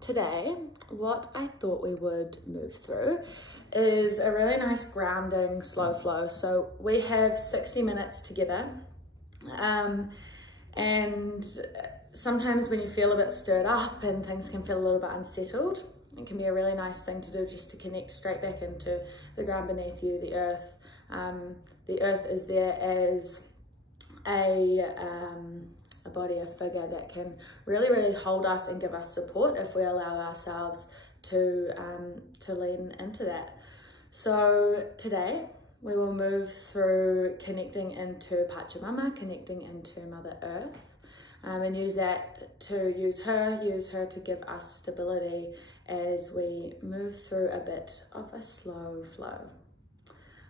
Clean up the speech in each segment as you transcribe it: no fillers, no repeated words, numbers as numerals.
Today, what I thought we would move through is a really nice grounding slow flow. So we have 60 minutes together, and sometimes when you feel a bit stirred up and things can feel a little bit unsettled, it can be a really nice thing to do just to connect straight back into the ground beneath you, the earth. The earth is there as a body, a figure that can really hold us and give us support if we allow ourselves to lean into that. So today we will move through connecting into Pachamama, connecting into Mother Earth, and use her to give us stability as we move through a bit of a slow flow.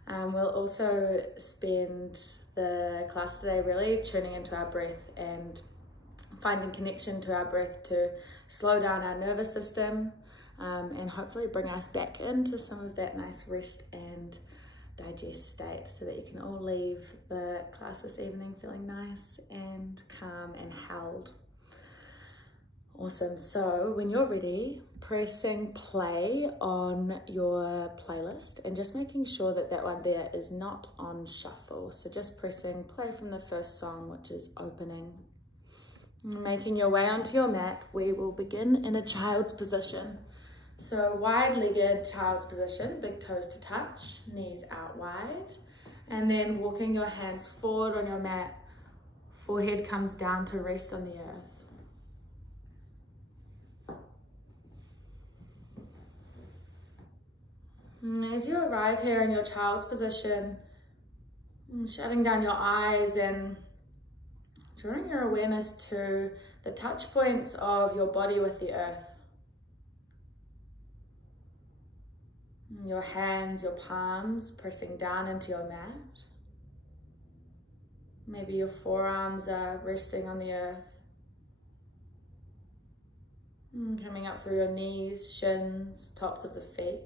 We'll also spend the class today really tuning into our breath and finding connection to our breath to slow down our nervous system, and hopefully bring us back into some of that nice rest and digest state, so that you can all leave the class this evening feeling nice and calm and held. Awesome. So when you're ready, pressing play on your playlist and just making sure that that one there is not on shuffle. So just pressing play from the first song, which is Opening. Making your way onto your mat, we will begin in a child's position. So wide-legged child's position, big toes to touch, knees out wide, and then walking your hands forward on your mat, forehead comes down to rest on the earth. As you arrive here in your child's position, shutting down your eyes and drawing your awareness to the touch points of your body with the earth. Your hands, your palms pressing down into your mat. Maybe your forearms are resting on the earth. Coming up through your knees, shins, tops of the feet.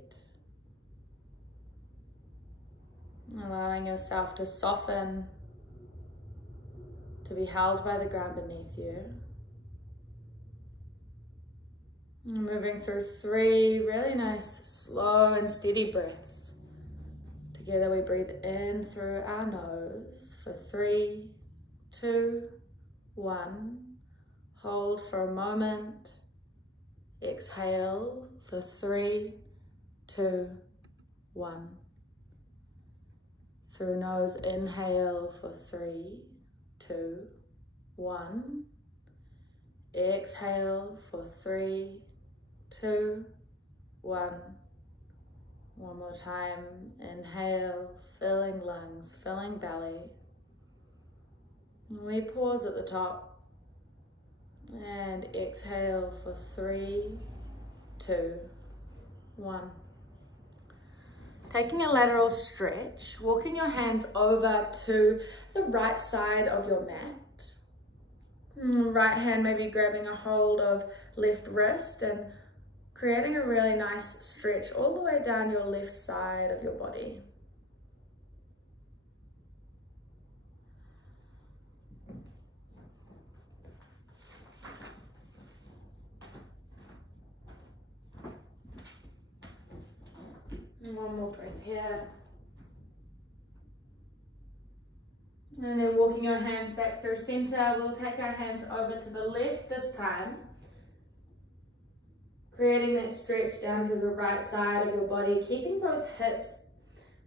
Allowing yourself to soften, to be held by the ground beneath you. Moving through 3 really nice, slow and steady breaths. Together we breathe in through our nose for 3, 2, 1. Hold for a moment. Exhale for 3, 2, 1. Through nose, inhale for 3, 2, 1. Exhale for 3, 2, 1. One more time. Inhale, filling lungs, filling belly. We pause at the top. And exhale for 3, 2, 1. Taking a lateral stretch, walking your hands over to the right side of your mat. Right hand maybe grabbing a hold of left wrist and creating a really nice stretch all the way down your left side of your body. And one more breath here. And then walking your hands back through center, we'll take our hands over to the left this time. Creating that stretch down through the right side of your body, keeping both hips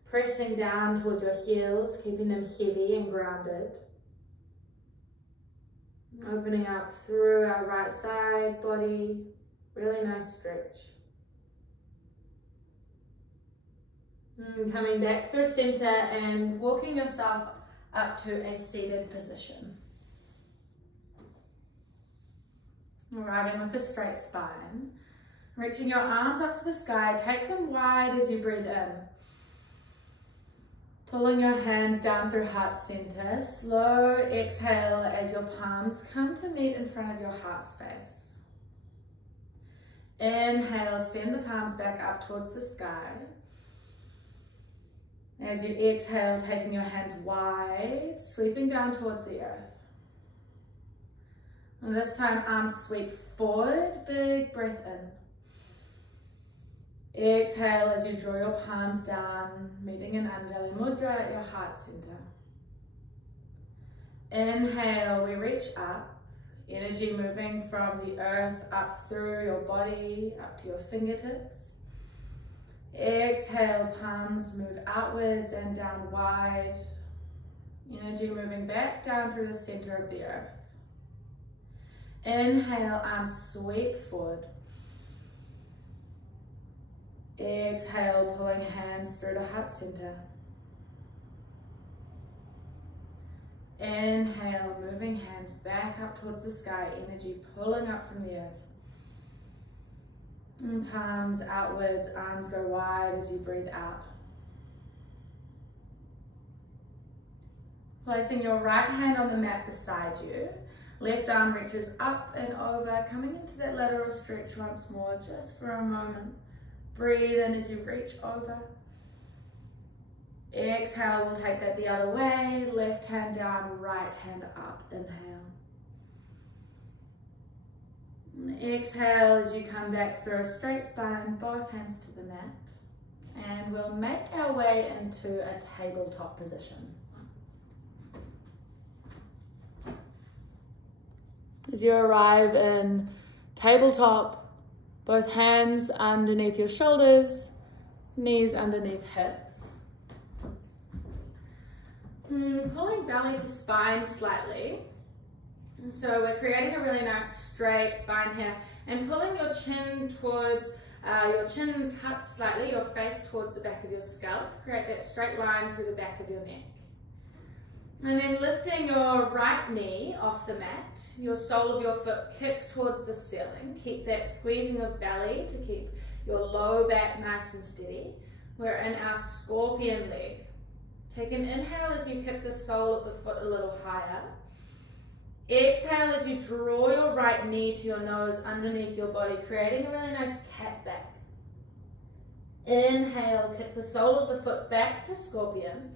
pressing down towards your heels, keeping them heavy and grounded. Opening up through our right side body, really nice stretch. Coming back through center and walking yourself up to a seated position. Arriving with a straight spine. Reaching your arms up to the sky, take them wide as you breathe in. Pulling your hands down through heart center. Slow exhale as your palms come to meet in front of your heart space. Inhale, send the palms back up towards the sky. As you exhale, taking your hands wide, sweeping down towards the earth. And this time, arms sweep forward, big breath in. Exhale as you draw your palms down, meeting in Anjali Mudra at your heart center. Inhale, we reach up, energy moving from the earth up through your body, up to your fingertips. Exhale, palms move outwards and down wide. Energy moving back down through the center of the earth. Inhale, arms sweep forward. Exhale, pulling hands through the heart center. Inhale, moving hands back up towards the sky, energy pulling up from the earth. And palms outwards, arms go wide as you breathe out. Placing your right hand on the mat beside you. Left arm reaches up and over, coming into that lateral stretch once more, just for a moment. Breathe in as you reach over. Exhale, we'll take that the other way. Left hand down, right hand up. Inhale. And exhale as you come back through a straight spine, both hands to the mat. And we'll make our way into a tabletop position. As you arrive in tabletop, both hands underneath your shoulders, knees underneath hips. Pulling belly to spine slightly. So we're creating a really nice straight spine here, and pulling your chin towards, your chin tucked slightly, your face towards the back of your skull to create that straight line through the back of your neck. And then lifting your right knee off the mat, your sole of your foot kicks towards the ceiling. Keep that squeezing of belly to keep your low back nice and steady. We're in our scorpion leg. Take an inhale as you kick the sole of the foot a little higher. Exhale as you draw your right knee to your nose underneath your body, creating a really nice cat back. Inhale, kick the sole of the foot back to scorpion.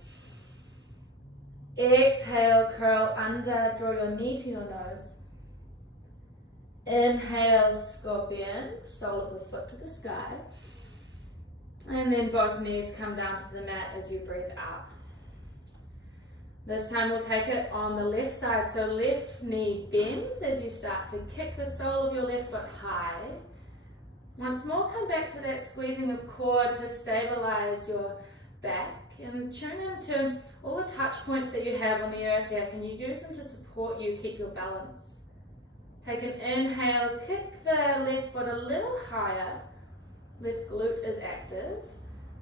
Exhale, curl under, draw your knee to your nose. Inhale, scorpion, sole of the foot to the sky. And then both knees come down to the mat as you breathe out. This time we'll take it on the left side. So left knee bends as you start to kick the sole of your left foot high. Once more, come back to that squeezing of core to stabilize your back. And tune into all the touch points that you have on the earth here. Can you use them to support you, keep your balance? Take an inhale, kick the left foot a little higher. Left glute is active.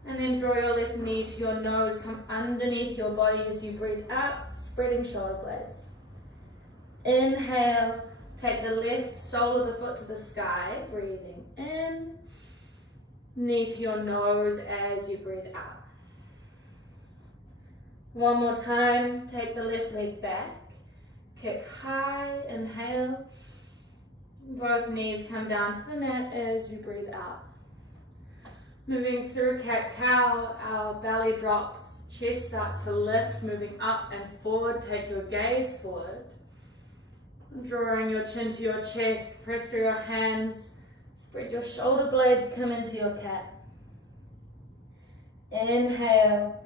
And then draw your left knee to your nose, come underneath your body as you breathe out, spreading shoulder blades. Inhale, take the left sole of the foot to the sky, breathing in. Knee to your nose as you breathe out. One more time, take the left leg back, kick high, inhale. Both knees come down to the mat as you breathe out. Moving through cat-cow, our belly drops, chest starts to lift, moving up and forward. Take your gaze forward. Drawing your chin to your chest, press through your hands, spread your shoulder blades, come into your cat. Inhale,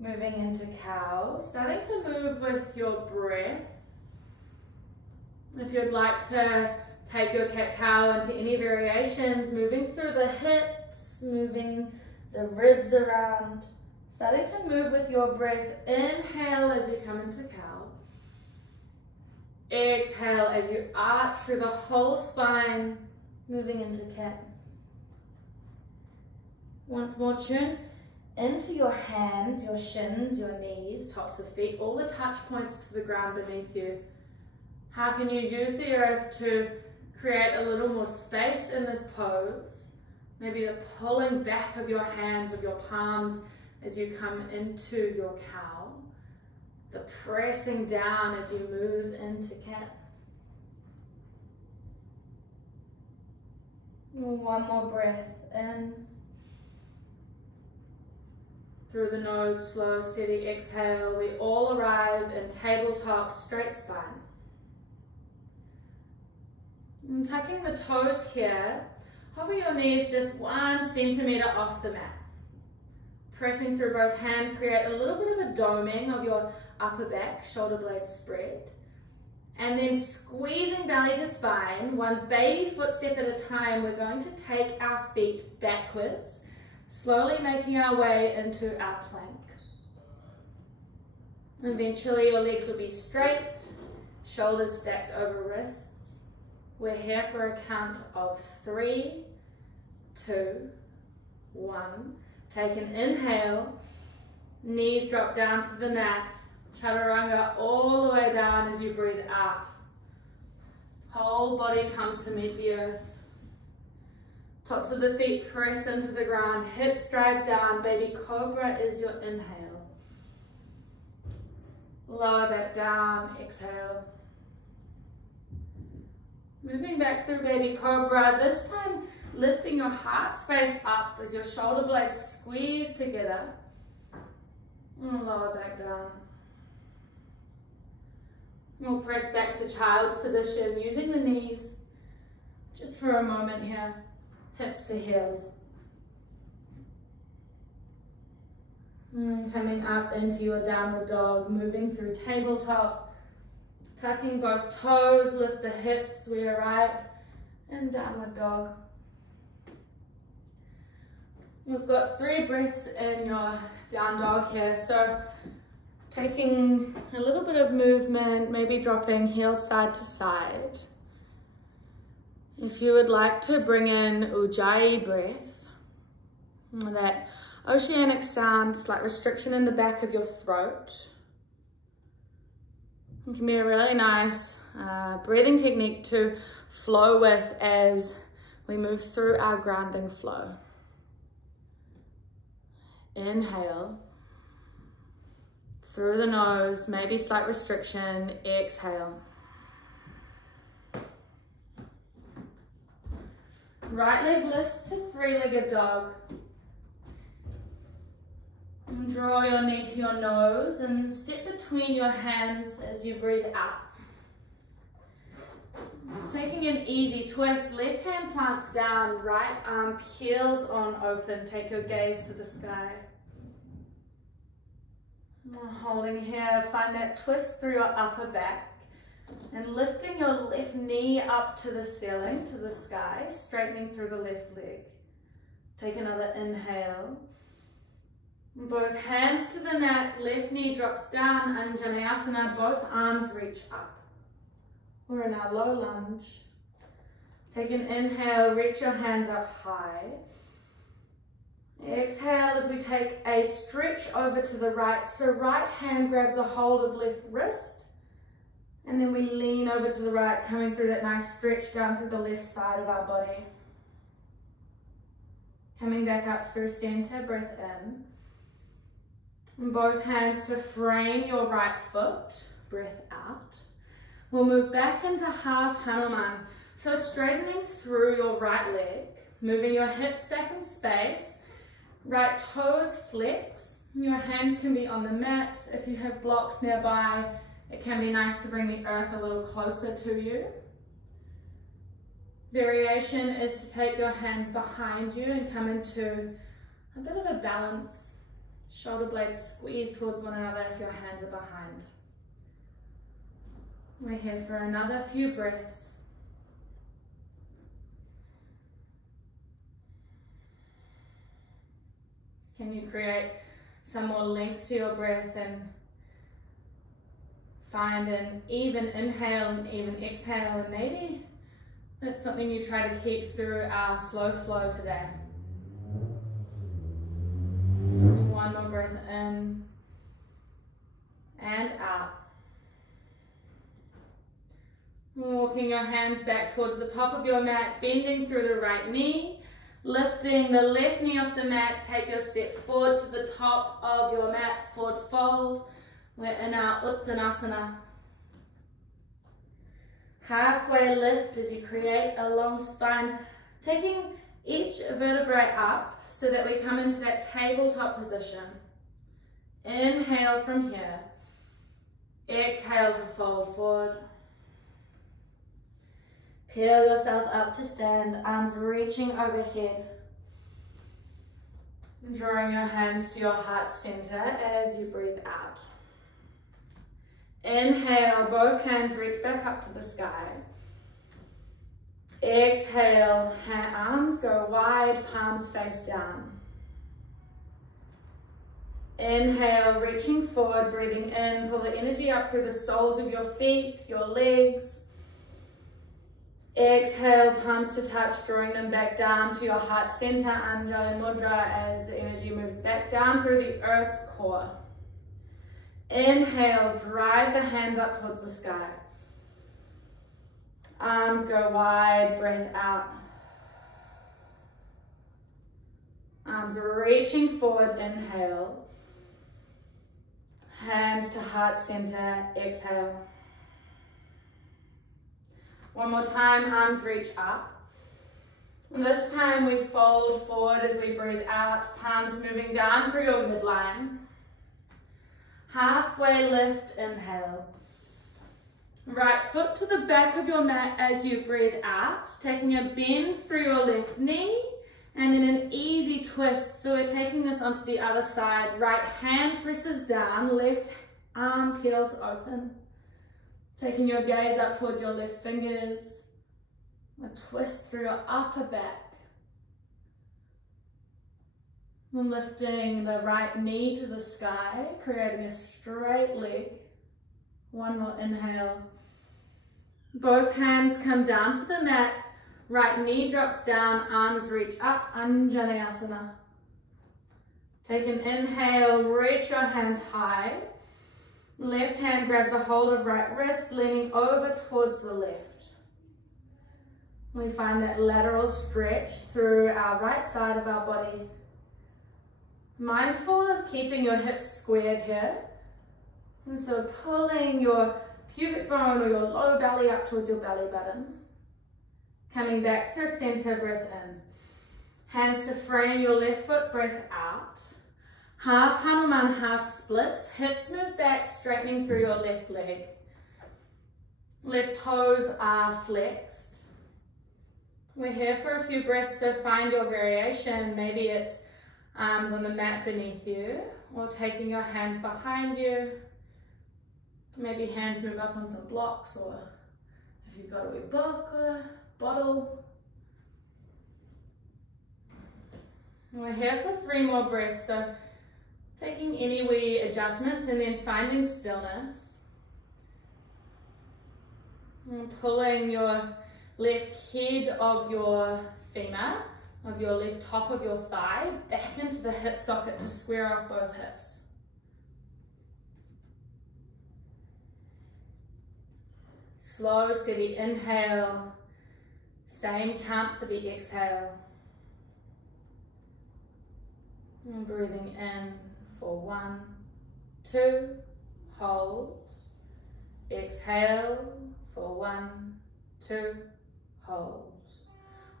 moving into cow, starting to move with your breath. If you'd like to take your cat-cow into any variations, moving through the hips, moving the ribs around, starting to move with your breath. Inhale as you come into cow. Exhale as you arch through the whole spine, moving into cat. Once more, tune into your hands, your shins, your knees, tops of feet, all the touch points to the ground beneath you. How can you use the earth to create a little more space in this pose? Maybe the pulling back of your hands, of your palms as you come into your cow. The pressing down as you move into cat. One more breath in. Through the nose, slow, steady exhale. We all arrive in tabletop straight spine. And tucking the toes here, hover your knees just 1 centimeter off the mat. Pressing through both hands, create a little bit of a doming of your upper back, shoulder blades spread. And then squeezing belly to spine, 1 baby footstep at a time, we're going to take our feet backwards, slowly making our way into our plank. Eventually your legs will be straight, shoulders stacked over wrists. We're here for a count of 3, 2, 1. Take an inhale, knees drop down to the mat. Chaturanga all the way down as you breathe out. Whole body comes to meet the earth. Tops of the feet press into the ground, hips drive down. Baby cobra is your inhale. Lower back down, exhale. Moving back through baby cobra, this time lifting your heart space up as your shoulder blades squeeze together. And lower back down. We'll press back to child's position using the knees just for a moment here, hips to heels. And coming up into your downward dog, moving through tabletop, tucking both toes, lift the hips, we arrive in downward dog. We've got 3 breaths in your down dog here, so taking a little bit of movement, maybe dropping heels side to side. If you would like to bring in Ujjayi breath, that oceanic sound, slight restriction in the back of your throat. It can be a really nice breathing technique to flow with as we move through our grounding flow. Inhale. Through the nose, maybe slight restriction, exhale. Right leg lifts to 3-legged dog. And draw your knee to your nose and step between your hands as you breathe out. Taking an easy twist, left hand plants down, right arm peels on open. Take your gaze to the sky. Holding here, find that twist through your upper back and lifting your left knee up to the ceiling, to the sky, straightening through the left leg. Take another inhale. Both hands to the mat, left knee drops down, Anjaneyasana, both arms reach up. We're in our low lunge. Take an inhale, reach your hands up high. Exhale as we take a stretch over to the right. So right hand grabs a hold of left wrist. And then we lean over to the right, coming through that nice stretch down through the left side of our body. Coming back up through center, breath in. And both hands to frame your right foot, breath out. We'll move back into half Hanuman. So straightening through your right leg, moving your hips back in space, right toes flex. Your hands can be on the mat. If you have blocks nearby, it can be nice to bring the earth a little closer to you. Variation is to take your hands behind you and come into a bit of a balance. Shoulder blades squeeze towards one another if your hands are behind. We're here for another few breaths. Can you create some more length to your breath and find an even inhale and even exhale, and maybe that's something you try to keep through our slow flow today. One more breath in and out. Walking your hands back towards the top of your mat, bending through the right knee, lifting the left knee off the mat, take your step forward to the top of your mat, forward fold. We're in our Uttanasana. Halfway lift as you create a long spine, taking each vertebrae up so that we come into that tabletop position. Inhale from here. Exhale to fold forward. Peel yourself up to stand, arms reaching overhead. Drawing your hands to your heart center as you breathe out. Inhale, both hands reach back up to the sky. Exhale, arms go wide, palms face down. Inhale, reaching forward, breathing in, pull the energy up through the soles of your feet, your legs. Exhale, palms to touch, drawing them back down to your heart center, Anjali Mudra, as the energy moves back down through the earth's core. Inhale, drive the hands up towards the sky. Arms go wide, breath out. Arms reaching forward, inhale. Hands to heart center, exhale. One more time, arms reach up. This time we fold forward as we breathe out, palms moving down through your midline. Halfway lift, inhale. Right foot to the back of your mat as you breathe out, taking a bend through your left knee, and then an easy twist. So we're taking this onto the other side. Right hand presses down, left arm peels open. Taking your gaze up towards your left fingers. A twist through your upper back. And lifting the right knee to the sky, creating a straight leg. One more inhale. Both hands come down to the mat. Right knee drops down, arms reach up, Anjali asana. Take an inhale, reach your hands high. Left hand grabs a hold of right wrist, leaning over towards the left. We find that lateral stretch through our right side of our body. Mindful of keeping your hips squared here. And so pulling your pubic bone or your low belly up towards your belly button. Coming back through center, breath in. Hands to frame your left foot, breath out. Half Hanuman, half splits. Hips move back, straightening through your left leg. Left toes are flexed. We're here for a few breaths, so find your variation. Maybe it's arms on the mat beneath you, or taking your hands behind you. Maybe hands move up on some blocks, or if you've got a wee book or bottle. And we're here for 3 more breaths, so taking any wee adjustments and then finding stillness. And pulling your left head of your femur, of your left top of your thigh, back into the hip socket to square off both hips. Slow, steady inhale. Same count for the exhale. And breathing in for 1, 2, hold. Exhale for 1, 2, hold.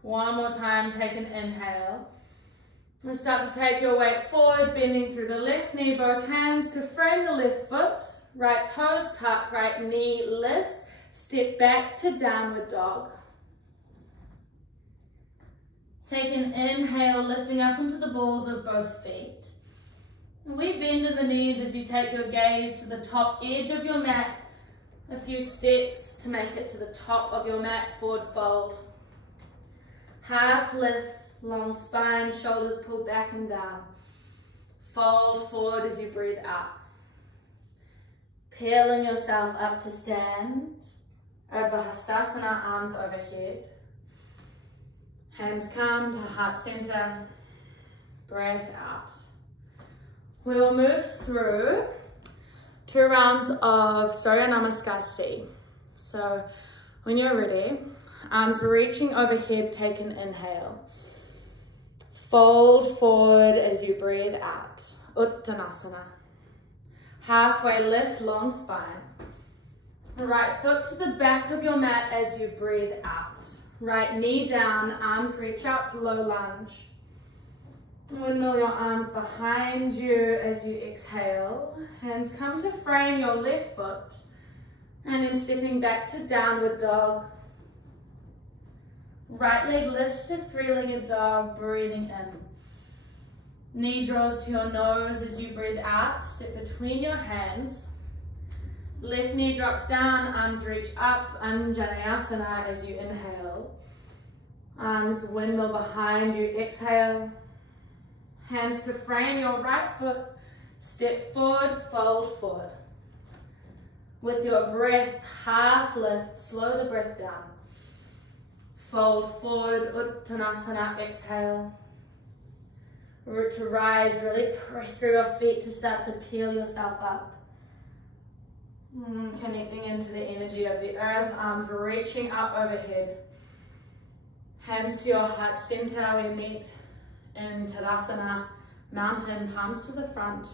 One more time, take an inhale. And start to take your weight forward, bending through the left knee, both hands to frame the left foot. Right toes tuck, right knee lifts. Step back to downward dog. Take an inhale, lifting up into the balls of both feet. And we bend in the knees as you take your gaze to the top edge of your mat. A few steps to make it to the top of your mat, forward fold. Half lift, long spine, shoulders pulled back and down. Fold forward as you breathe out. Peeling yourself up to stand. Urdhva arms overhead. Hands come to heart center. Breath out. We will move through 2 rounds of Surya Namaskar C. So when you're ready, arms reaching overhead, take an inhale. Fold forward as you breathe out. Uttanasana. Halfway lift, long spine. Right foot to the back of your mat as you breathe out. Right knee down, arms reach up, low lunge. Windmill your arms behind you as you exhale. Hands come to frame your left foot. And then stepping back to downward dog. Right leg lifts to three-legged dog, breathing in. Knee draws to your nose as you breathe out. Step between your hands. Left knee drops down, arms reach up, asana as you inhale. Arms windmill behind you, exhale. Hands to frame your right foot. Step forward, fold forward. With your breath, half lift, slow the breath down. Fold forward, Uttanasana, exhale. Root to rise, really press through your feet to start to peel yourself up. Connecting into the energy of the earth, arms reaching up overhead. Hands to your heart center, we meet in Tadasana, mountain, palms to the front.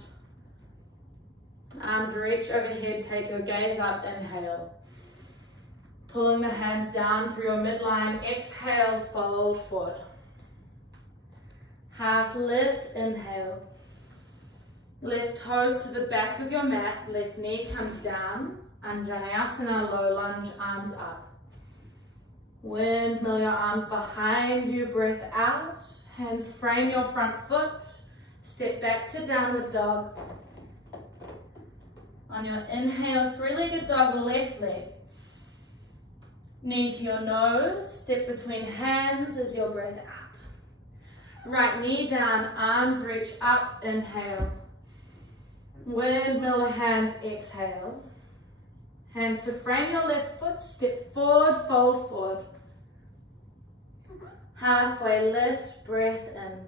Arms reach overhead, take your gaze up, inhale. Pulling the hands down through your midline, exhale, fold forward. Half lift, inhale. Left toes to the back of your mat, left knee comes down. Anjaneyasana, low lunge, arms up. Windmill your arms behind you, breath out. Hands frame your front foot. Step back to downward dog. On your inhale, three-legged dog, left leg. Knee to your nose, step between hands as your breath out. Right knee down, arms reach up, inhale. Windmill the hands, exhale. Hands to frame your left foot, step forward, fold forward. Halfway lift, breath in.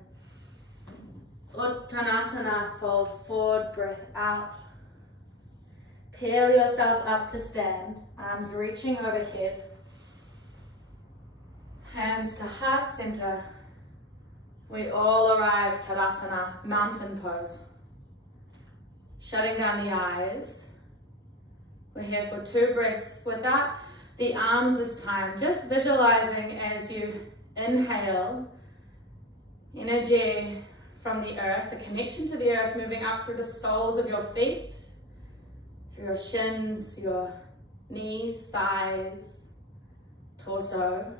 Uttanasana, fold forward, breath out. Peel yourself up to stand, arms reaching overhead. Hands to heart center. We all arrive, Tadasana, mountain pose. Shutting down the eyes. We're here for 2 breaths. Without the arms this time, just visualizing as you inhale, energy from the earth, the connection to the earth moving up through the soles of your feet, through your shins, your knees, thighs, torso.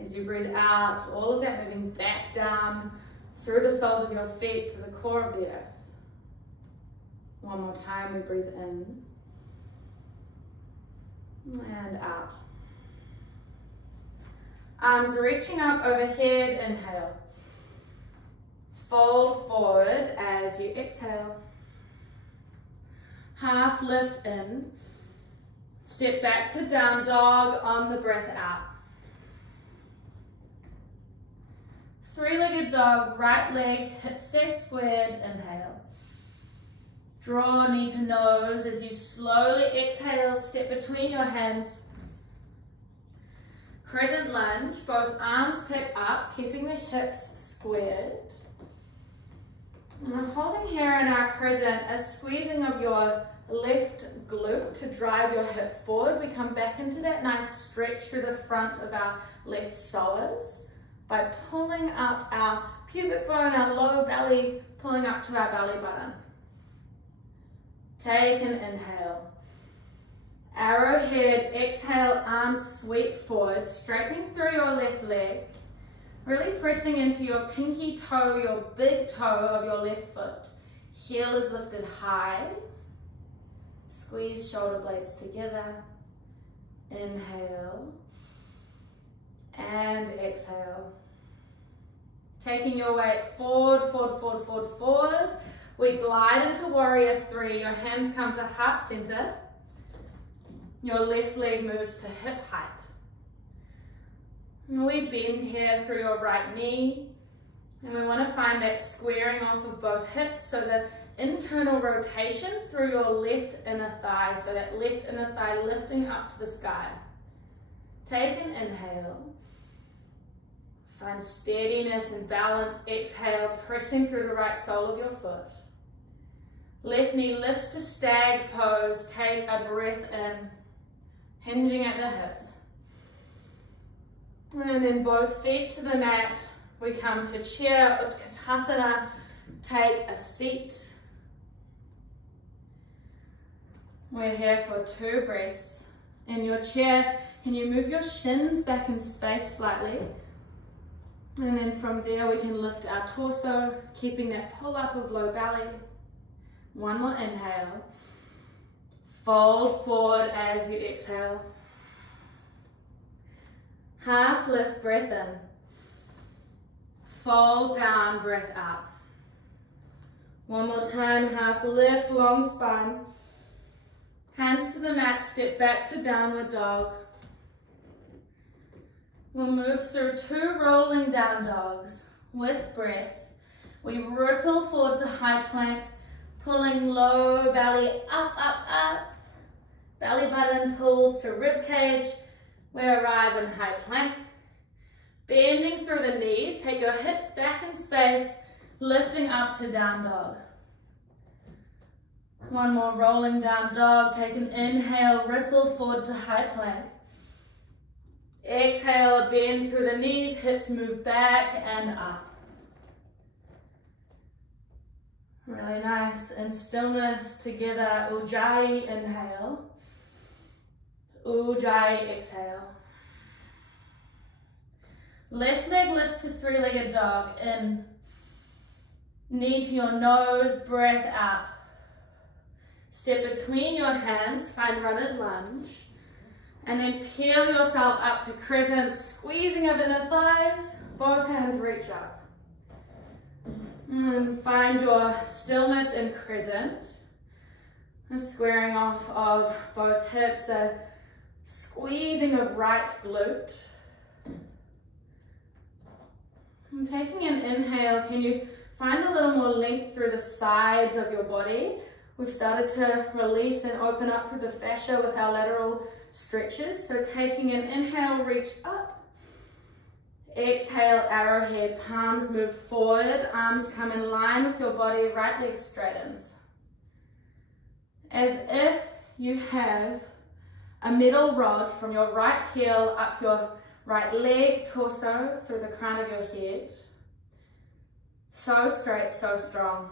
As you breathe out, all of that moving back down through the soles of your feet to the core of the earth. One more time, we breathe in and out. Arms reaching up overhead, inhale. Fold forward as you exhale. Half lift in. Step back to down dog on the breath out. Three-legged dog, right leg, hips stay squared, inhale. Draw knee to nose as you slowly exhale, step between your hands. Crescent lunge, both arms pick up, keeping the hips squared. We're holding here in our crescent a squeezing of your left glute to drive your hip forward. We come back into that nice stretch through the front of our left psoas by pulling up our pubic bone, our lower belly, pulling up to our belly button. Take an inhale. Arrowhead, exhale, arms sweep forward, straightening through your left leg. Really pressing into your pinky toe, your big toe of your left foot. Heel is lifted high. Squeeze shoulder blades together. Inhale. And exhale. Taking your weight forward, forward, forward, forward, forward. We glide into warrior 3. Your hands come to heart center. Your left leg moves to hip height. We bend here through your right knee. And we want to find that squaring off of both hips. So the internal rotation through your left inner thigh. So that left inner thigh lifting up to the sky. Take an inhale. Find steadiness and balance. Exhale, pressing through the right sole of your foot. Left knee lifts to stag pose. Take a breath in, hinging at the hips. And then both feet to the mat. We come to chair, Utkatasana. Take a seat. We're here for 2 breaths. In your chair, can you move your shins back in space slightly? And then from there we can lift our torso, keeping that pull up of low belly. One more inhale. Fold forward as you exhale. Half lift, breath in. Fold down, breath out. One more time, half lift, long spine. Hands to the mat, step back to downward dog. We'll move through 2 rolling down dogs with breath. We ripple forward to high plank, pulling low belly up, up, up. Belly button pulls to rib cage. We arrive in high plank. Bending through the knees, take your hips back in space, lifting up to down dog. One more rolling down dog. Take an inhale, ripple forward to high plank. Exhale, bend through the knees, hips move back and up. Really nice. In stillness together, Ujjayi, inhale. Ujjayi, exhale. Left leg lifts to 3-legged dog, in. Knee to your nose, breath out. Step between your hands, find runner's lunge. And then peel yourself up to crescent, squeezing of inner thighs, both hands reach up. And find your stillness in crescent. And squaring off of both hips, a squeezing of right glute. And taking an inhale, can you find a little more length through the sides of your body? We've started to release and open up through the fascia with our lateral stretches. So taking an inhale, reach up. Exhale, arrowhead, palms move forward, arms come in line with your body, right leg straightens. As if you have a metal rod from your right heel up your right leg, torso, through the crown of your head. So straight, so strong.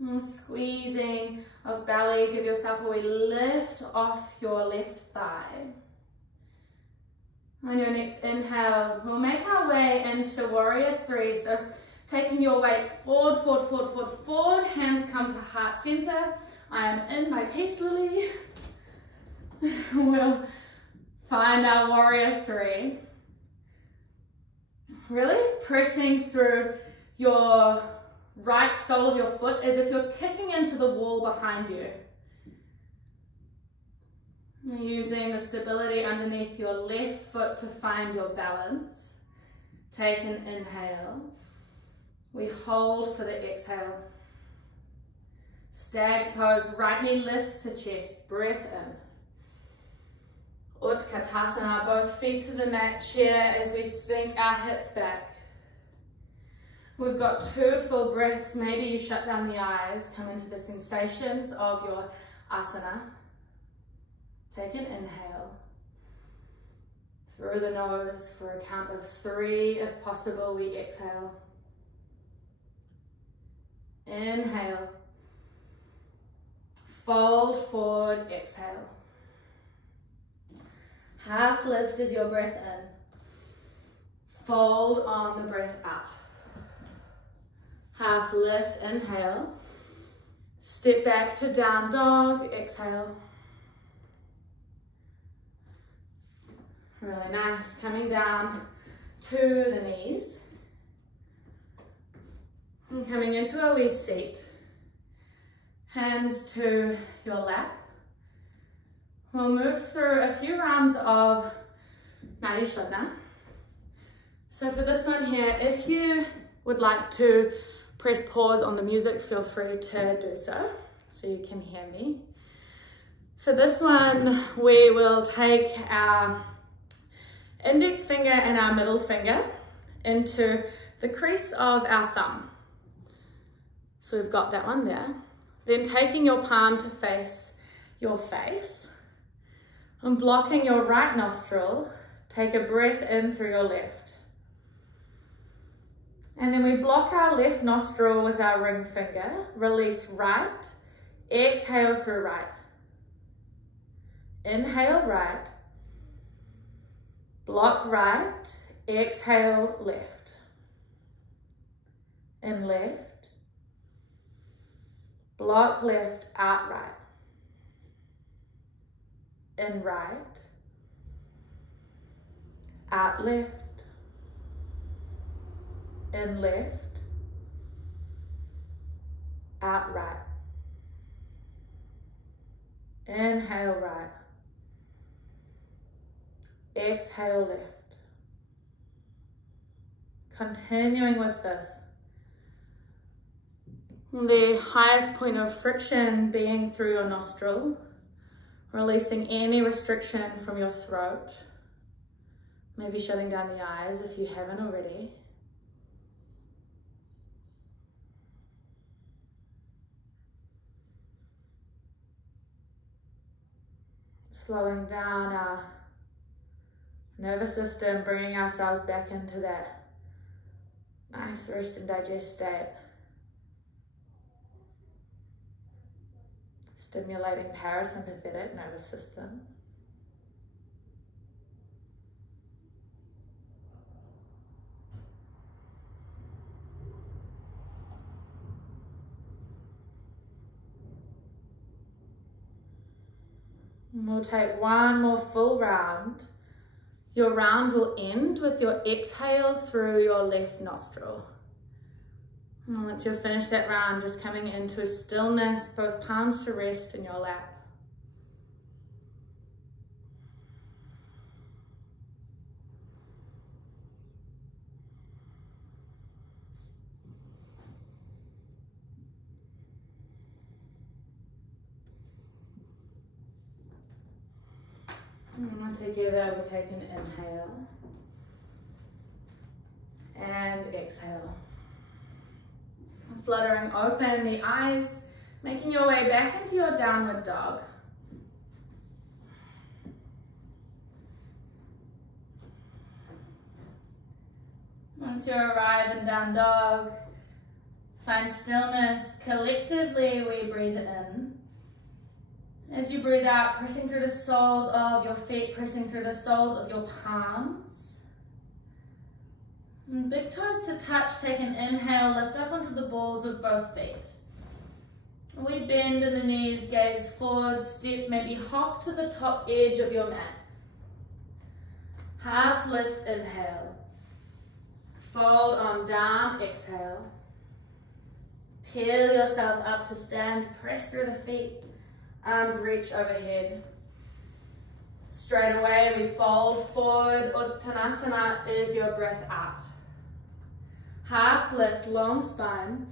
And squeezing of belly, give yourself a wee lift off your left thigh. On your next inhale, we'll make our way into warrior 3. So taking your weight forward, forward, forward, forward, forward. Hands come to heart center. I am in my peace lily. We'll find our warrior 3. Really pressing through your right sole of your foot as if you're kicking into the wall behind you. Using the stability underneath your left foot to find your balance. Take an inhale. We hold for the exhale. Stag pose, right knee lifts to chest, breath in. Utkatasana, both feet to the mat, chair as we sink our hips back. We've got 2 full breaths. Maybe you shut down the eyes, come into the sensations of your asana. Take an inhale. Through the nose for a count of 3. If possible, we exhale. Inhale. Fold forward, exhale. Half lift as your breath in. Fold on the breath out. Half lift, inhale. Step back to down dog, exhale. Really nice, coming down to the knees. And coming into a wee seat. Hands to your lap. We'll move through a few rounds of Nadi Shodhana. So for this one here, if you would like to press pause on the music, feel free to do so you can hear me. For this one, we will take our index finger and our middle finger into the crease of our thumb. So we've got that one there. Then taking your palm to face your face and blocking your right nostril, take a breath in through your left. And then we block our left nostril with our ring finger, release right, exhale through right. Inhale right, block right, exhale left. In left, block left, out right. In right, out left. In left, out right. Inhale right, exhale left. Continuing with this. The highest point of friction being through your nostril, releasing any restriction from your throat. Maybe shutting down the eyes if you haven't already. Slowing down our nervous system, bringing ourselves back into that nice rest and digest state. Stimulating parasympathetic nervous system. And we'll take one more full round. Your round will end with your exhale through your left nostril. And once you've finished that round, just coming into stillness, both palms to rest in your lap. And together we'll take an inhale and exhale. Fluttering open the eyes, making your way back into your downward dog. Once you arrive in down dog, find stillness. Collectively we breathe in. As you breathe out, pressing through the soles of your feet, pressing through the soles of your palms. And big toes to touch, take an inhale, lift up onto the balls of both feet. We bend in the knees, gaze forward, step, maybe hop to the top edge of your mat. Half lift, inhale. Fold on down, exhale. Peel yourself up to stand, press through the feet. Arms reach overhead. Straight away we fold forward. Uttanasana is your breath out. Half lift, long spine.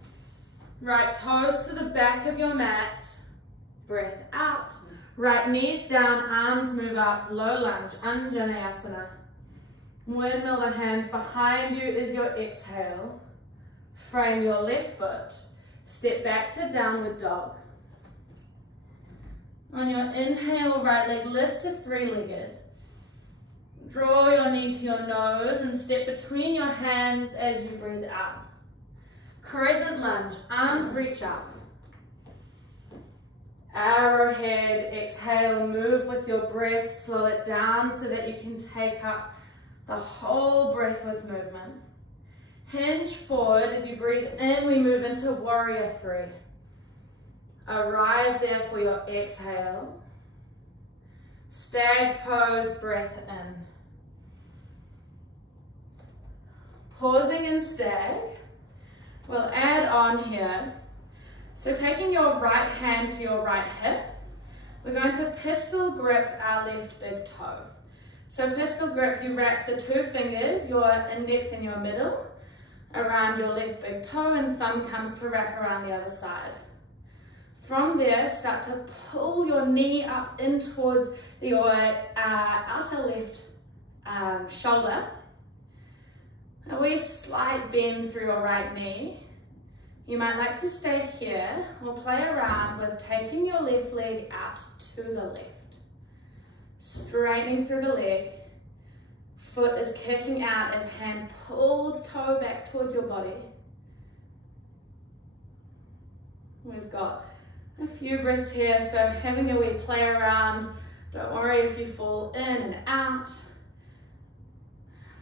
Right toes to the back of your mat. Breath out. Right knees down, arms move up, low lunge, Anjaneyasana. Windmill the hands behind you is your exhale. Frame your left foot. Step back to downward dog. On your inhale, right leg lifts to three-legged. Draw your knee to your nose and step between your hands as you breathe out. Crescent lunge, arms reach up. Arrowhead, exhale, move with your breath, slow it down so that you can take up the whole breath with movement. Hinge forward as you breathe in, we move into warrior three. Arrive there for your exhale. Stag pose, breath in. Pausing in stag, we'll add on here. So taking your right hand to your right hip, we're going to pistol grip our left big toe. So pistol grip, you wrap the two fingers, your index and your middle, around your left big toe, and thumb comes to wrap around the other side. From there, start to pull your knee up in towards your outer left shoulder. A wee slight bend through your right knee. You might like to stay here or play around with taking your left leg out to the left. Straightening through the leg. Foot is kicking out as hand pulls toe back towards your body. We've got a few breaths here, so having a wee play around Don't worry if you fall in and out.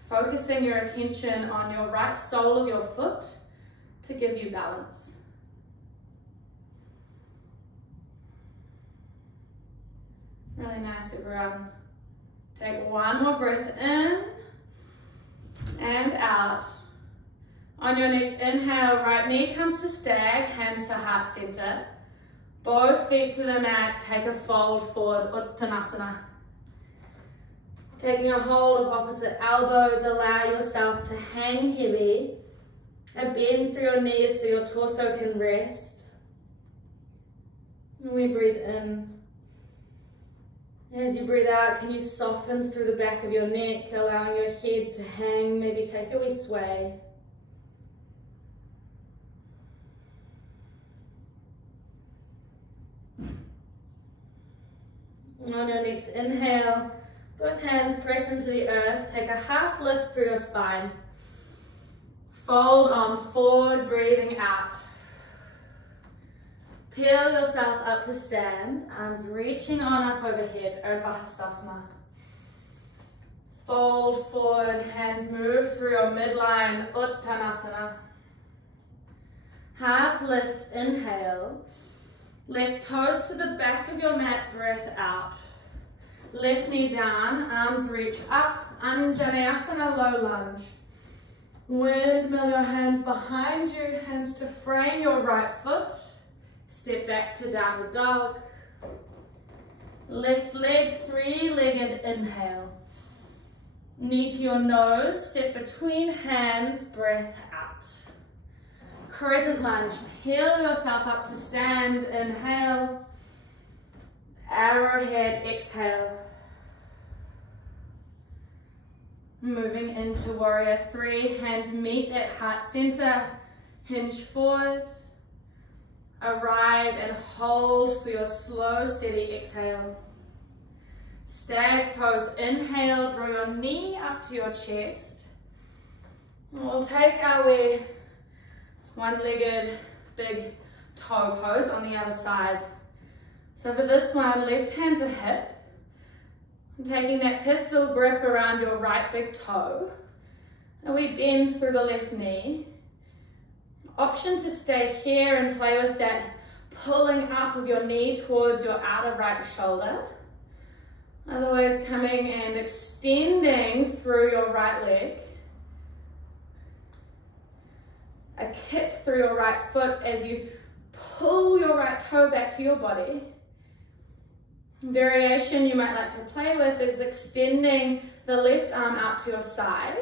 Focusing your attention on your right sole of your foot to give you balance. Really nice, everyone. Take one more breath in and out. On your next inhale, right knee comes to stag, hands to heart center. Both feet to the mat, take a fold forward, Uttanasana. Taking a hold of opposite elbows, allow yourself to hang heavy and bend through your knees so your torso can rest. And we breathe in. As you breathe out, can you soften through the back of your neck, allowing your head to hang, maybe take a wee sway. On your next inhale, both hands press into the earth, take a half lift through your spine. Fold on forward, breathing out. Peel yourself up to stand, arms reaching on up overhead, Urdhva Hastasana. Fold forward, hands move through your midline, Uttanasana. Half lift, inhale. Left toes to the back of your mat, breath out. Left knee down, arms reach up, Anjaneyasana, low lunge. Windmill your hands behind you, hands to frame your right foot. Step back to downward dog. Left leg, three-legged inhale. Knee to your nose, step between hands, breath out. Crescent lunge, peel yourself up to stand, inhale. Arrowhead, exhale. Moving into warrior three, hands meet at heart center, hinge forward. Arrive and hold for your slow, steady exhale. Stag pose, inhale, draw your knee up to your chest. We'll take our one-legged big toe pose on the other side. So for this one, left hand to hip. And taking that pistol grip around your right big toe. And we bend through the left knee. Option to stay here and play with that pulling up of your knee towards your outer right shoulder. Otherwise, coming and extending through your right leg. A kick through your right foot as you pull your right toe back to your body. Variation you might like to play with is extending the left arm out to your side.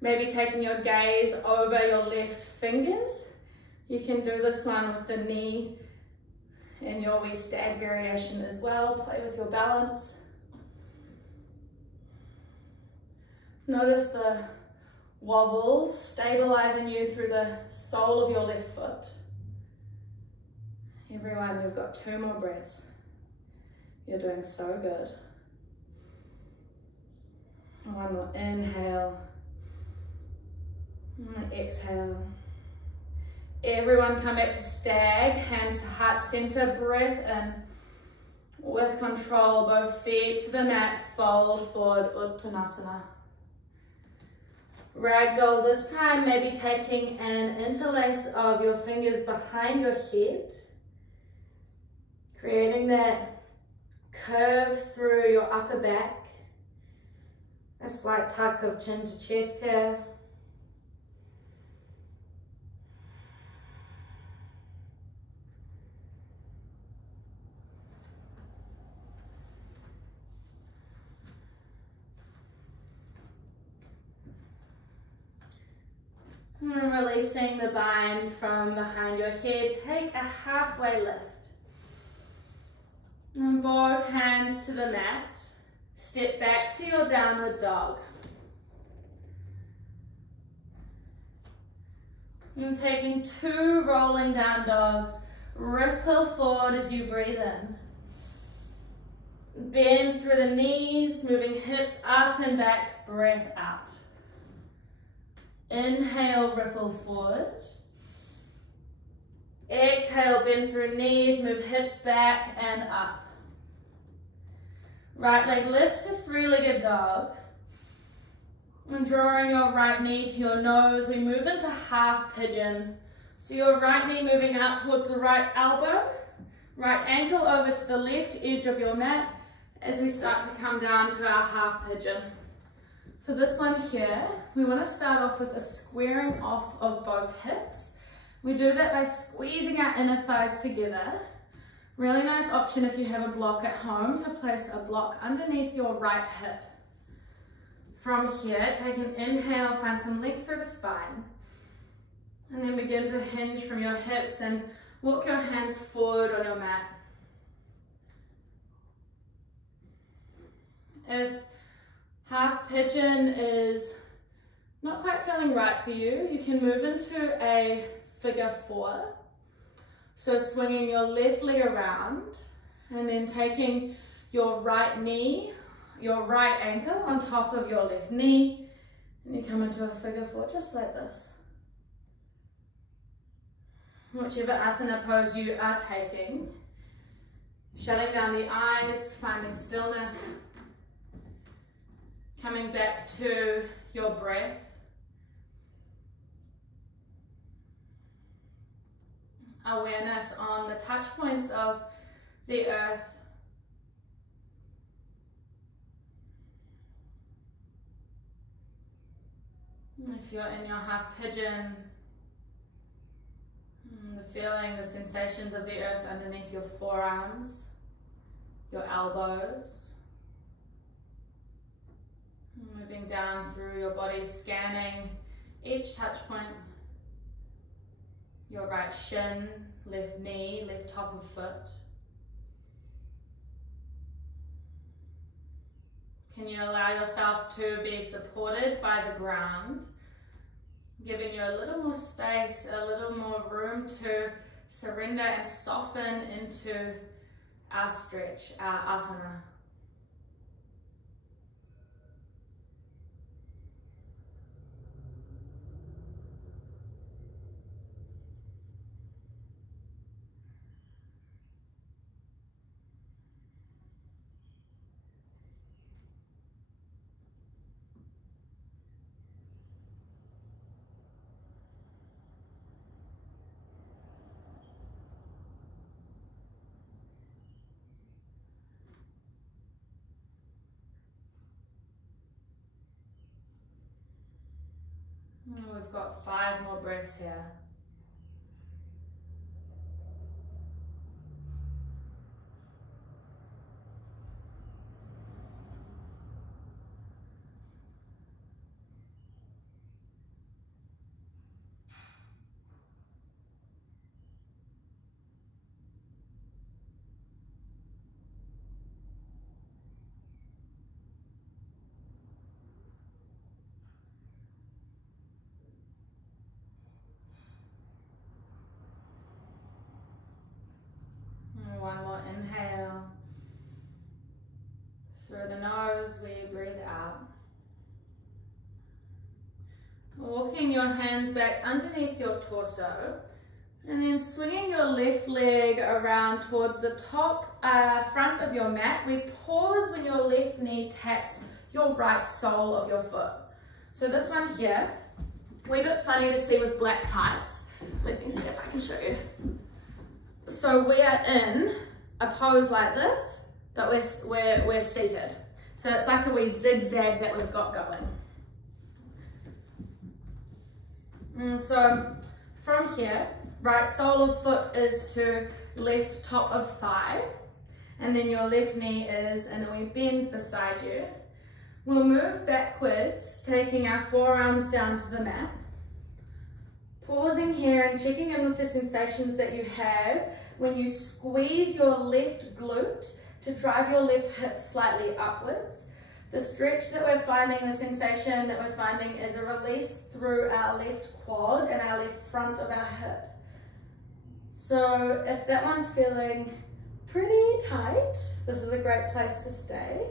Maybe taking your gaze over your left fingers. You can do this one with the knee in your wee stag variation as well. Play with your balance. Notice the wobbles stabilizing you through the sole of your left foot. Everyone, you've got 2 more breaths. You're doing so good. 1 more inhale. And exhale. Everyone come back to stag, hands to heart center, breath in. With control, both feet to the mat, fold forward, Uttanasana. Ragdoll this time, maybe taking an interlace of your fingers behind your head. Creating that curve through your upper back. A slight tuck of chin to chest here. And releasing the bind from behind your head, take a halfway lift. And both hands to the mat. Step back to your downward dog. And taking 2 rolling down dogs, ripple forward as you breathe in. Bend through the knees, moving hips up and back, breath out. Inhale, ripple forward. Exhale, bend through knees, move hips back and up. Right leg lifts to three-legged dog. And drawing your right knee to your nose, we move into half pigeon. So your right knee moving out towards the right elbow, right ankle over to the left edge of your mat as we start to come down to our half pigeon. For this one here, we want to start off with a squaring off of both hips. We do that by squeezing our inner thighs together. Really nice option if you have a block at home to place a block underneath your right hip. From here, take an inhale, find some length through the spine. And then begin to hinge from your hips and walk your hands forward on your mat. If half pigeon is not quite feeling right for you, you can move into a figure 4. So swinging your left leg around and then taking your right knee, your right ankle on top of your left knee, and you come into a figure 4 just like this. Whichever asana pose you are taking, shutting down the eyes, finding stillness, coming back to your breath. Awareness on the touch points of the earth. If you're in your half pigeon, the feeling, the sensations of the earth underneath your forearms, your elbows. Moving down through your body, scanning each touch point. Your right shin, left knee, left top of foot. Can you allow yourself to be supported by the ground, giving you a little more space, a little more room to surrender and soften into our stretch, our asana. We've got 5 more breaths here. One more inhale. Through the nose, we breathe out. Walking your hands back underneath your torso and then swinging your left leg around towards the top front of your mat. We pause when your left knee taps your right sole of your foot. So this one here, a wee bit funny to see with black tights. Let me see if I can show you. So we are in a pose like this, but we're seated. So it's like a wee zigzag that we've got going. And so from here, right sole of foot is to left top of thigh, and then your left knee is in a wee bend beside you. We'll move backwards, taking our forearms down to the mat. Pausing here and checking in with the sensations that you have when you squeeze your left glute to drive your left hip slightly upwards. The stretch that we're finding, the sensation that we're finding is a release through our left quad and our left front of our hip. So if that one's feeling pretty tight, this is a great place to stay.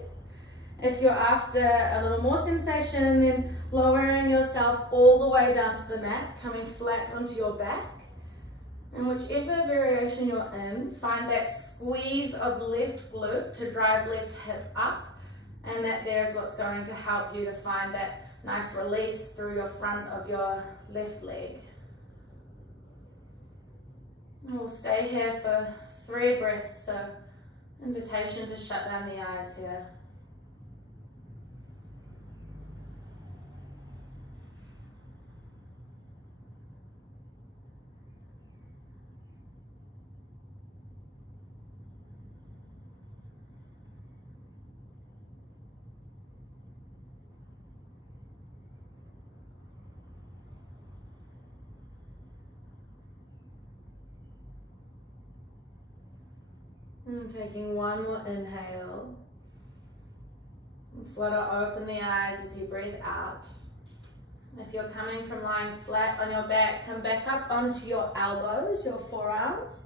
If you're after a little more sensation, then lowering yourself all the way down to the mat, coming flat onto your back. And whichever variation you're in, find that squeeze of left glute to drive left hip up, and that there's what's going to help you to find that nice release through your front of your left leg. And we'll stay here for 3 breaths, so invitation to shut down the eyes here. And taking one more inhale. And flutter open the eyes as you breathe out. And if you're coming from lying flat on your back, come back up onto your elbows, your forearms.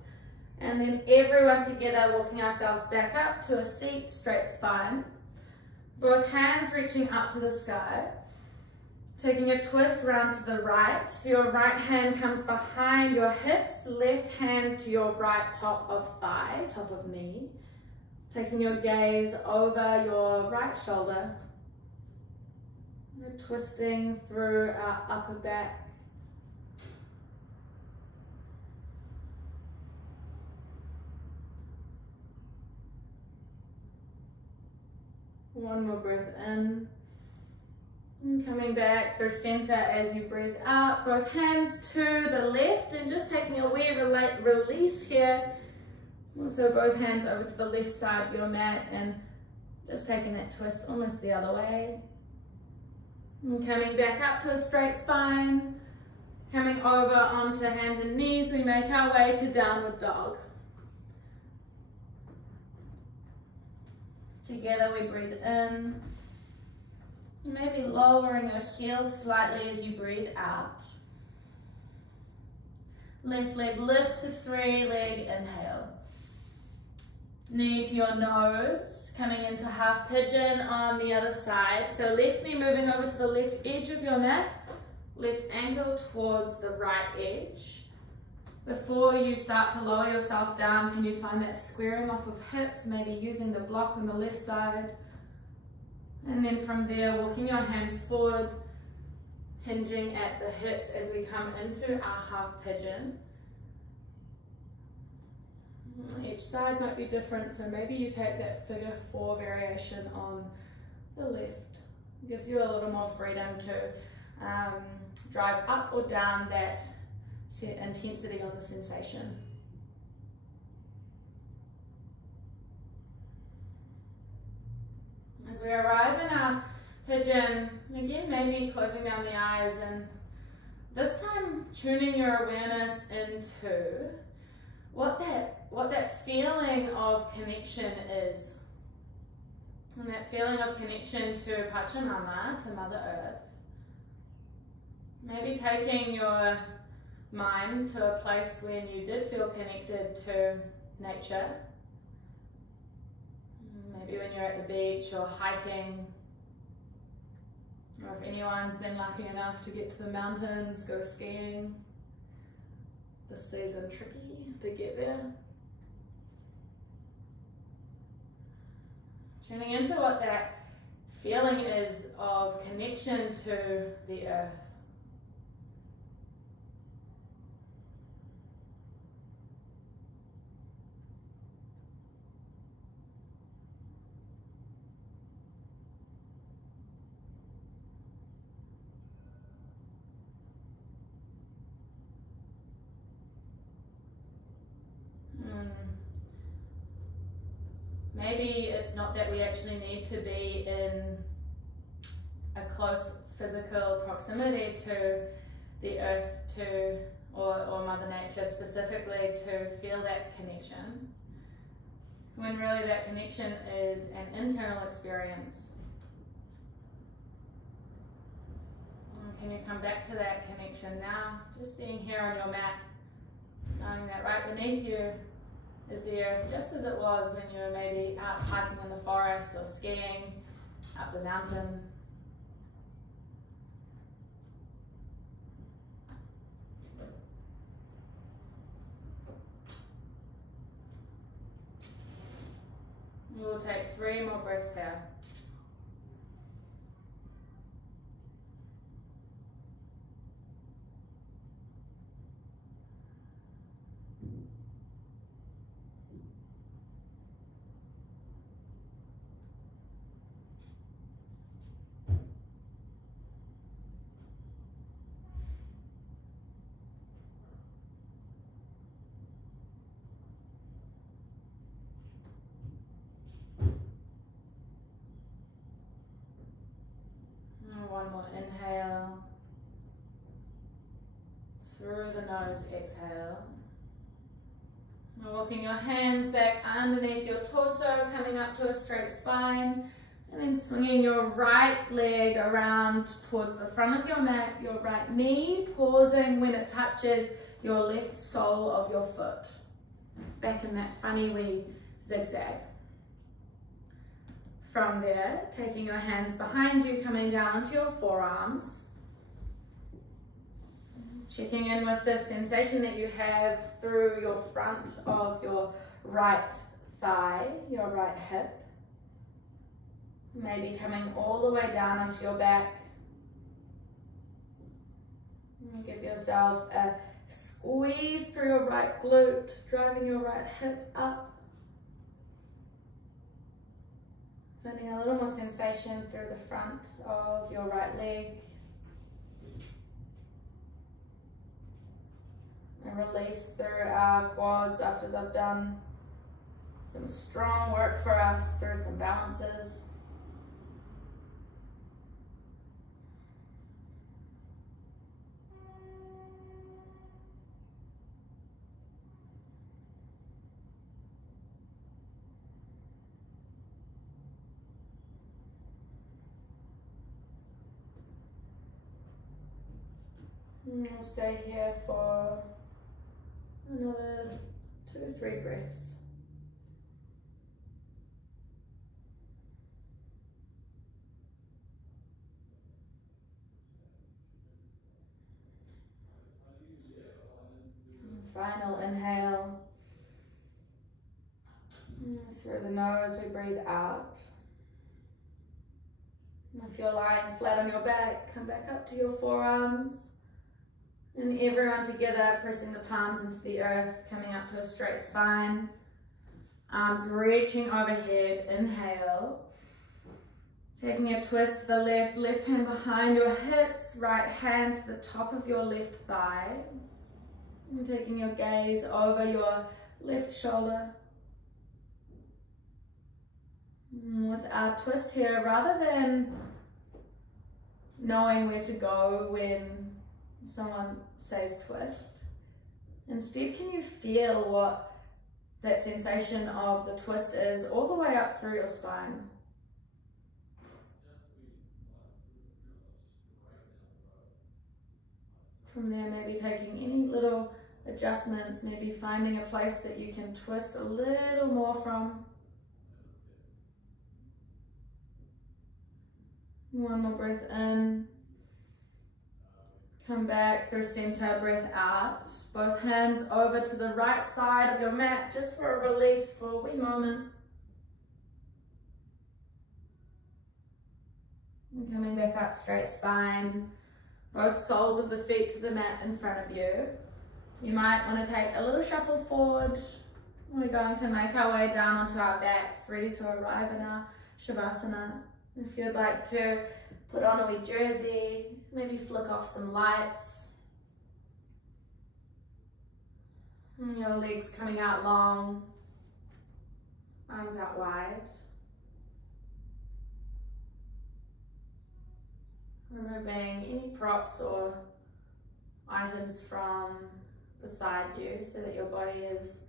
And then everyone together walking ourselves back up to a seat, straight spine. Both hands reaching up to the sky. Taking a twist round to the right. Your right hand comes behind your hips, left hand to your right top of thigh, top of knee. Taking your gaze over your right shoulder. We're twisting through our upper back. One more breath in. And coming back through center as you breathe out. Both hands to the left and just taking a wee release here. Also both hands over to the left side of your mat and just taking that twist almost the other way. And coming back up to a straight spine. Coming over onto hands and knees, we make our way to downward dog. Together we breathe in. Maybe lowering your heels slightly as you breathe out. Left leg lifts to 3, leg inhale. Knee to your nose, coming into half pigeon on the other side. So left knee moving over to the left edge of your mat, left ankle towards the right edge. Before you start to lower yourself down, can you find that squaring off of hips, maybe using the block on the left side? And then from there, walking your hands forward, hinging at the hips as we come into our half pigeon. Each side might be different, so maybe you take that figure 4 variation on the left. It gives you a little more freedom to drive up or down that intensity on the sensation. As we arrive in our pigeon, again, maybe closing down the eyes and this time tuning your awareness into what that feeling of connection is. And that feeling of connection to Pachamama, to Mother Earth. Maybe taking your mind to a place when you did feel connected to nature. Maybe when you're at the beach or hiking, or if anyone's been lucky enough to get to the mountains, go skiing. This season tricky to get there. Tuning into what that feeling is of connection to the earth. Maybe it's not that we actually need to be in a close physical proximity to the earth or Mother Nature specifically to feel that connection. When really that connection is an internal experience. And can you come back to that connection now? Just being here on your mat, knowing that right beneath you is the earth just as it was when you were maybe out hiking in the forest or skiing up the mountain. take 3 more breaths here. One more inhale. Through the nose, exhale. And walking your hands back underneath your torso, coming up to a straight spine. And then swinging your right leg around towards the front of your mat, your right knee, pausing when it touches your left sole of your foot. Back in that funny wee zigzag. From there, taking your hands behind you, coming down onto your forearms. Checking in with the sensation that you have through your front of your right thigh, your right hip. Maybe coming all the way down onto your back. And give yourself a squeeze through your right glute, driving your right hip up. Finding a little more sensation through the front of your right leg. And release through our quads after they've done some strong work for us through some balances. And we'll stay here for another 2 to 3 breaths. And final inhale. And through the nose, we breathe out. And if you're lying flat on your back, come back up to your forearms. And everyone together, pressing the palms into the earth, coming up to a straight spine. Arms reaching overhead, inhale. Taking a twist to the left, left hand behind your hips, right hand to the top of your left thigh. And taking your gaze over your left shoulder. With our twist here, rather than knowing where to go when someone says twist, instead can you feel what that sensation of the twist is all the way up through your spine. From there, maybe taking any little adjustments, maybe finding a place that you can twist a little more from. One more breath in. Come back through center, breath out. Both hands over to the right side of your mat, just for a release for a wee moment. And coming back up, straight spine. Both soles of the feet to the mat in front of you. You might want to take a little shuffle forward. We're going to make our way down onto our backs, ready to arrive in our Shavasana. If you'd like to put on a wee jersey, maybe flick off some lights. And your legs coming out long, arms out wide. Removing any props or items from beside you so that your body is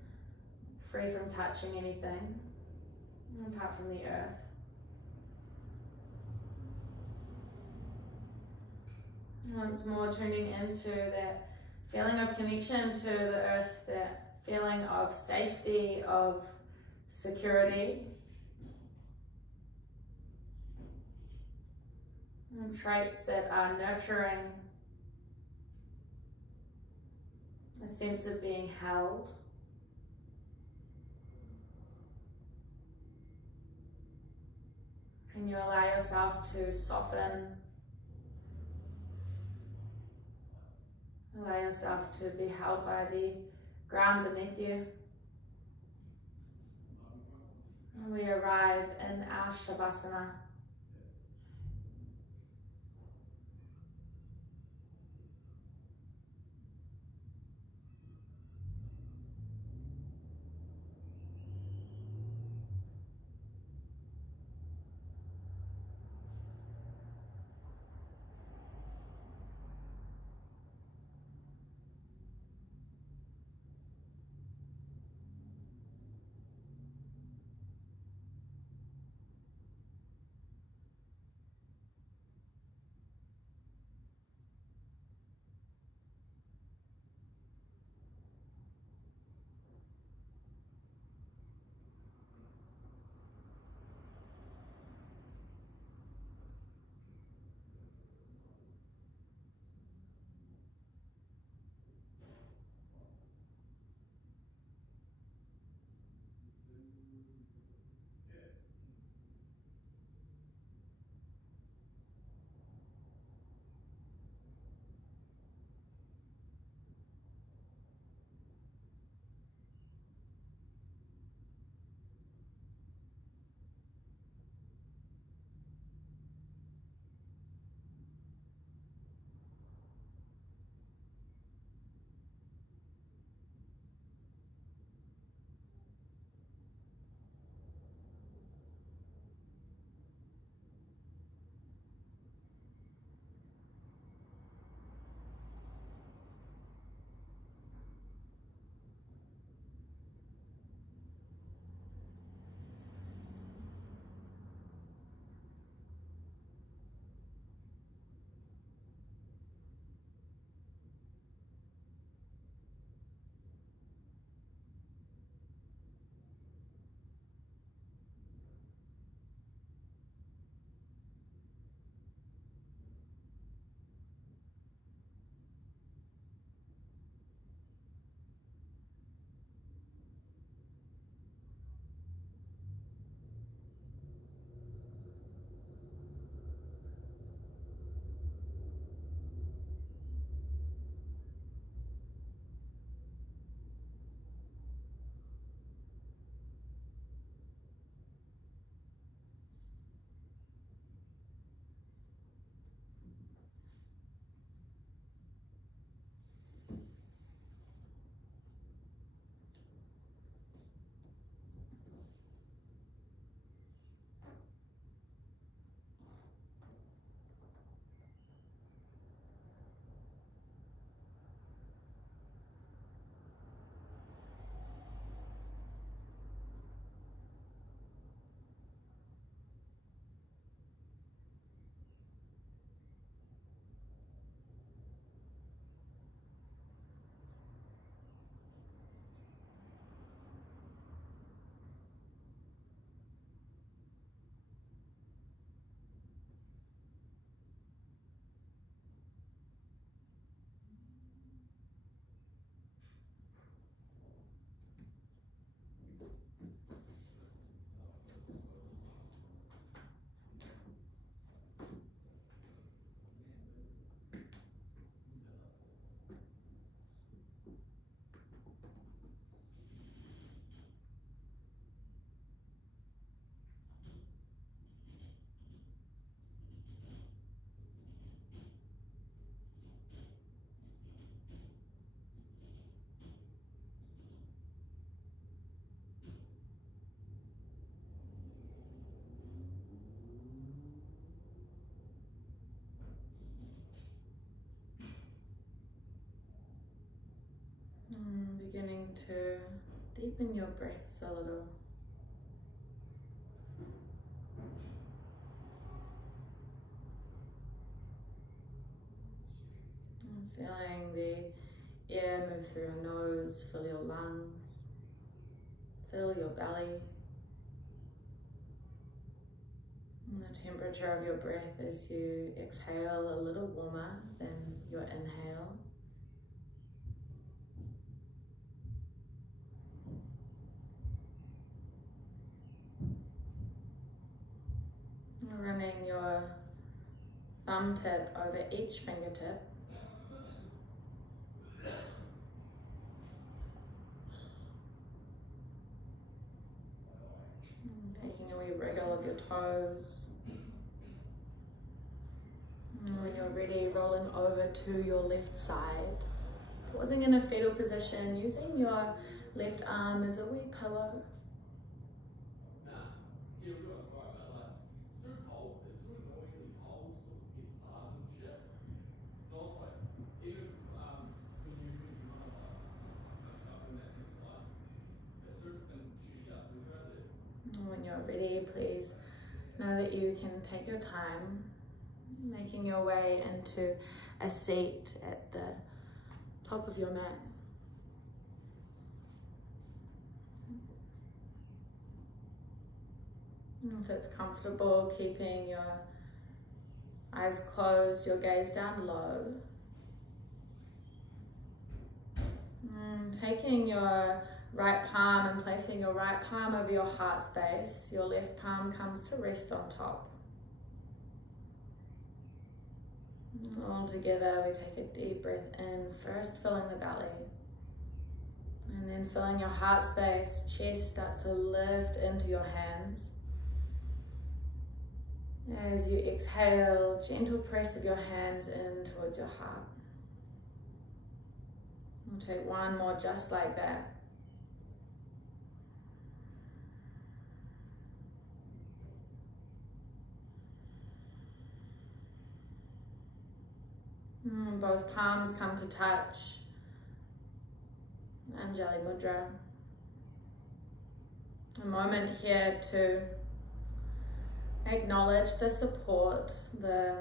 free from touching anything apart from the earth. Once more tuning into that feeling of connection to the earth, that feeling of safety, of security. And traits that are nurturing, a sense of being held. Can you allow yourself to soften? Allow yourself to be held by the ground beneath you. And we arrive in our Shavasana. Beginning to deepen your breaths a little. And feeling the air move through your nose, fill your lungs, fill your belly. And the temperature of your breath as you exhale a little warmer than your inhale. thumb tip over each fingertip. Taking a wee wriggle of your toes. And when you're ready, rolling over to your left side. Pausing in a fetal position, using your left arm as a wee pillow. And when you're ready, please know that you can take your time, making your way into a seat at the top of your mat. If it's comfortable, keeping your eyes closed, your gaze down low. Taking your right palm and placing your right palm over your heart space, your left palm comes to rest on top. All together, we take a deep breath in, first filling the belly. And then filling your heart space, chest starts to lift into your hands. As you exhale, gentle press of your hands in towards your heart. We'll take one more just like that. And both palms come to touch. Anjali Mudra. A moment here to acknowledge the support, the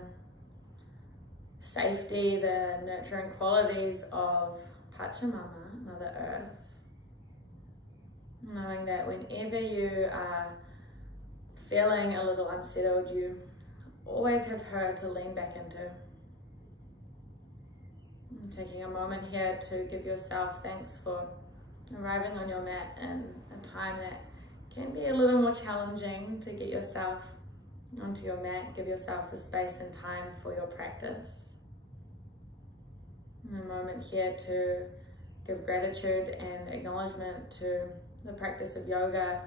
safety, the nurturing qualities of Pachamama, Mother Earth. Knowing that whenever you are feeling a little unsettled, you always have her to lean back into. And taking a moment here to give yourself thanks for arriving on your mat in a time that can be a little more challenging to get yourself onto your mat, give yourself the space and time for your practice. And a moment here to give gratitude and acknowledgement to the practice of yoga.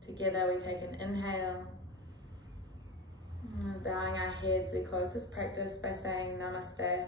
Together we take an inhale. Bowing our heads, we close this practice by saying Namaste.